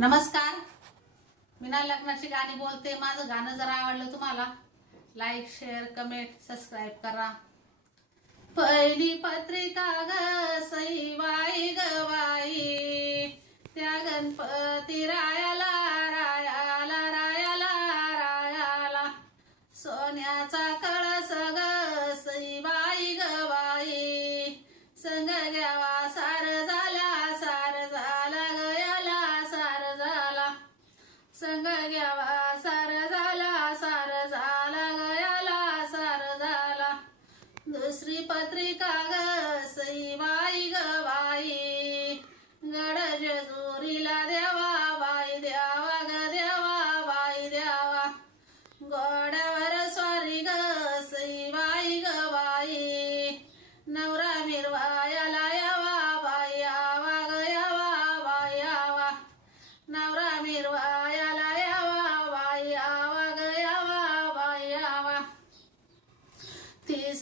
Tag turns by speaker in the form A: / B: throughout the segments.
A: नमस्कार. मी ना लग्नाची गाणी बोलते माझं गाणं जर आवडलं तुम्हाला. लाईक शेअर कमेंट सबस्क्राईब करा. पहिली पत्रिका ग सईबाई गवा दुसरी पत्रिका ग सईबाई ग बाई. गडज जेजुरीला द्यावा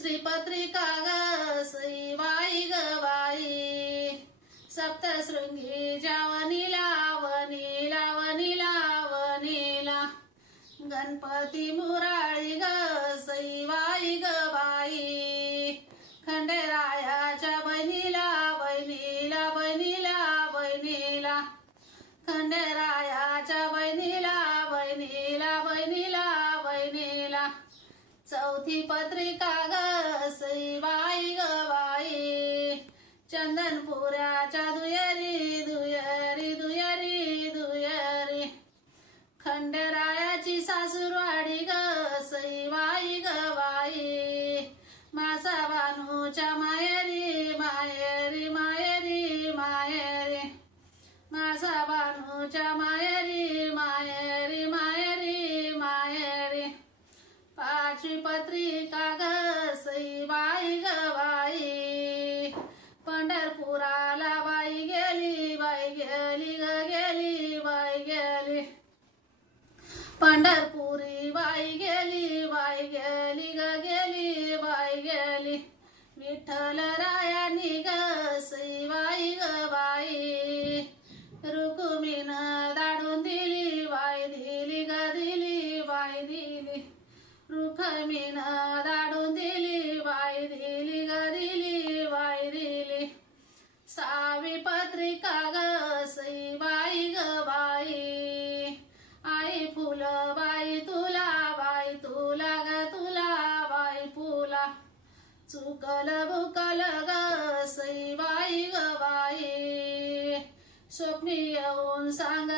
A: तिसरी पत्रिका ग वाई. ग सप्तशृंगी जावनीला लावणी लावणी लावणीला गणपती मुराळी ग वाई ग बाई. खंडेरायाच्या बहिणीला बहिणीला बहिणीला बहिणीला. खंडेराया पत्रिका गई सईबाई ग बाई चंदनपुऱ्याच्या दुयरी पत्रिका ग सईबाई ग बाई पंढरपुराला बाई गेली बाई गेली ग गेली बाई गेली पंढरपुरी बाई गेली रुखमीन दाडून दिली बाई दिली ग दिली बाई दिली. सावी पत्रिका ग सई बाई ग बाई. आई फुल बाई तुला बाई तुला ग तुला बाई फुला. चुकल बुकल ग सई बाई ग बाई. स्वप्नी येऊन सांग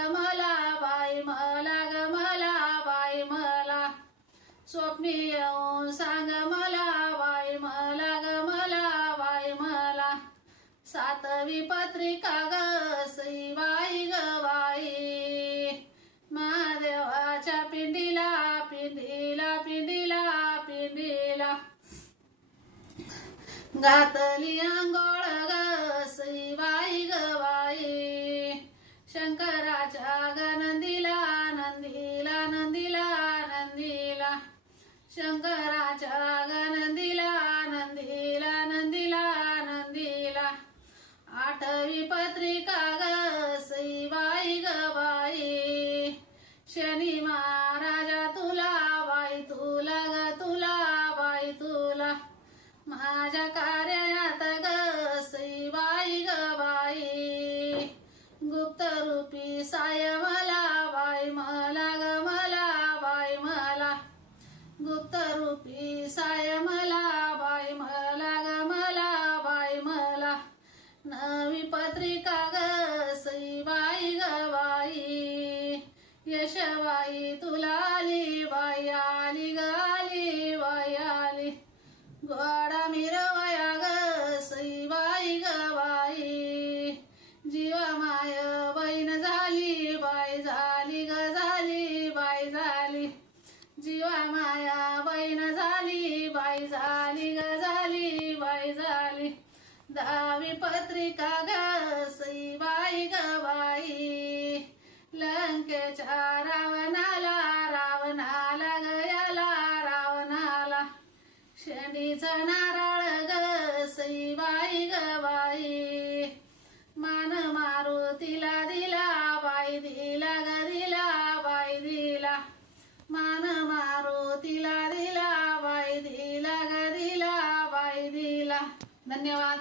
A: स्वप्नी येऊन सांग मला वाय मला ग मला वाय मला. सातवी पत्रिका ग सईबाई ग वाई महादेवाच्या पिंडीला पिंडीला पिंडीला पिंडीला. घातली आंघोळ शंकराच्या ग नंदीला नंदीला नंदीला आठवी पत्रिका ग सईबाई ग बाई शनी महाराजा तुला बाई तुला ग तुला बाई तुला माझ्या का गुप्त रूपी साय मला बाई मला ग मला बाई मला. नवी पत्रिका ग सईबाई ग बाई. यशबाई तुला आली बाई आली ग आली बाई आली. गईबाई गवाई लंकेच्या रावणाला रावणाला गयाला रावणाला. शनीचा नारळ ग सईबाई गवाई मान मारू तिला दिला बाई दिला ग दिला बाई दिला. मान मारू तिला दिला बाई दिला ग दिला बाई दिला. धन्यवाद.